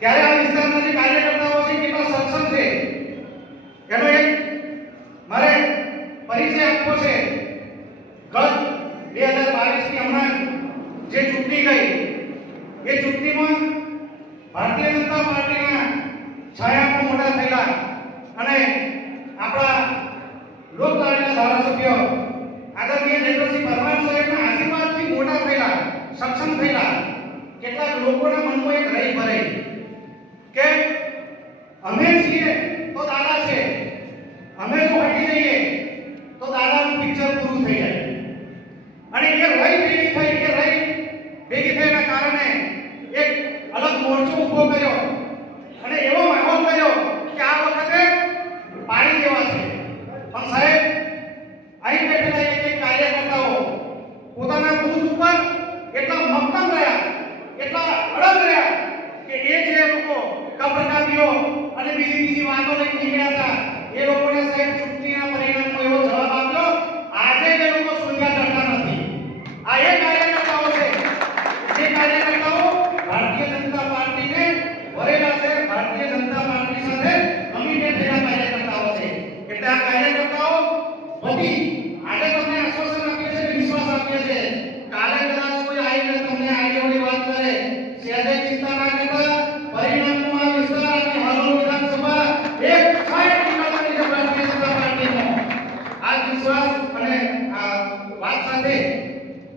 ત્યારે આ વિસ્તારના જે કાર્યકર્તાઓ છે કેટલા સક્ષમ છે એનો એક મારે પરિચય આપવો છે. ગત 2022 ની હમણાં જે ચૂંટણી ગઈ એ ચૂંટણીમાં ભારતીય જનતા પાર્ટીના છાયામાં મોટા થયેલા અને આપણા લોકલાડીલા ધારાસભ્ય આદરણીય જયદ્રથસિંહ પરમાર સાહેબના આશીર્વાદથી મોટા થયેલા, સક્ષમ થયેલા કેટલાક લોકોના મનમાં એક રહી ભરાઈ કે અમે છીએ તો દાદા છે, અમે જો હટી જઈએ તો દાદાનું પિક્ચર પૂરું થઈ જાય. અને એ રહી ભેગી થઈના કારણે એક અલગ મોરચો ઊભો કર્યો અને એવો માહોલ કર્યો કે આ વખતે પાડી દેવા છે. પણ સાહેબ અહીં બેઠેલા એક કાર્યકર્તાઓ પોતાના બૂથ ઉપર એટલા મક્કમ રહ્યા, એટલા અડગ રહ્યા કે એ જે લોકો કબરકામીઓ અને બીજી વાતો લઈને નીકળ્યા હતા એ લોકોને સાહેબ ચૂંટણીના પરિણામનો એવો જવાબ આપ્યો. આજે એ લોકો સુનિયા ચડતા નથી. આ એ કાર્યકર્તાઓ છે જે કાર્યકર્તાઓ ભારતીય જનતા પાર્ટીને વરેલા છે, ભારતીય જનતા પાર્ટી સાથે કમિટેડ થયેલા કાર્યકર્તાઓ છે. એટલે આ કાર્યકર્તાઓ વતી આજે તમને આશ્વાસન આપીએ છે, વિશ્વાસ આપીએ છે. કાલે કદાચ કોઈ આવીને તમને આગેવાની વાત કરે, સહેજે ચિંતા ના કરતા. પરિણામનું આ વિસ્તાર અને હાલોલ વિધાનસભા એક સાઈડ નિકાલવાની છે ભારતીય જનતા પાર્ટીનો. આ વિશ્વાસ અને આ વાત સાથે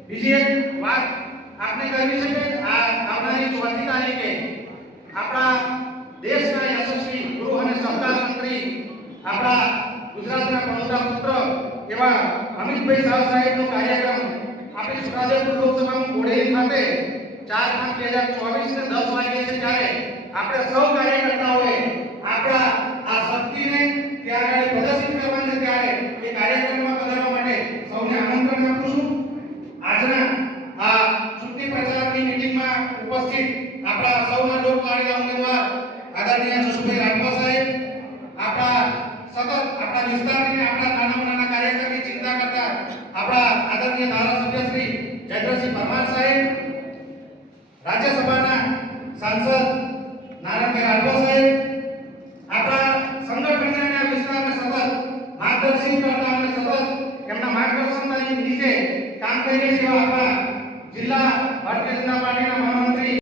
બીજી એક વાત આપને કરવી છે કે આ આવનારી 4મી તારીખે આપણા દેશના યશસ્વી ગૃહ અને સહકાર મંત્રી, આપણા ગુજરાતના પ્રમુખના પુત્ર એવા અમિતભાઈ શાહ સાહેબનો કાર્યક્રમ આપણી સુકાદેપુર લોકસભામાં બોડેલી ખાતે 4/5/2024 ને 10 વાગ્યે છે. ત્યારે આપણે સૌ કાર્યકર્તાઓએ આપણા આ શક્તિને ત્યાં આગળ પ્રદર્શિત કરવાની છે. ત્યારે એ કાર્યક્રમમાં પધારવા માટે સૌને આમંત્રણ આપું છું. આજના આ ચૂંટણી પ્રચારની મીટિંગમાં ઉપસ્થિત આપણા સૌના લોકલાડીલા ઉમેદવાર આદરણીય જશુભાઈ રાઠવા સાહેબ, આપણા વિસ્તારની આપણા નાના કાર્યકરની ચિંતા કરતા આપણા આદરણીય ધારાસભ્ય શ્રી જયદ્રથસિંહ પરમાર સાહેબ, રાજ્યસભાના સાંસદ નારાયણભાઈ રાઠવા સાહેબ, આપણા સંગઠનને આ વિસ્તારને સતત માર્ગદર્શન કરતા અને સતત એમના માર્ગદર્શનની નીચે કામ કરી રહ્યા છે આપણા જિલ્લા ભારતીય જનતા પાર્ટીના મહામંત્રી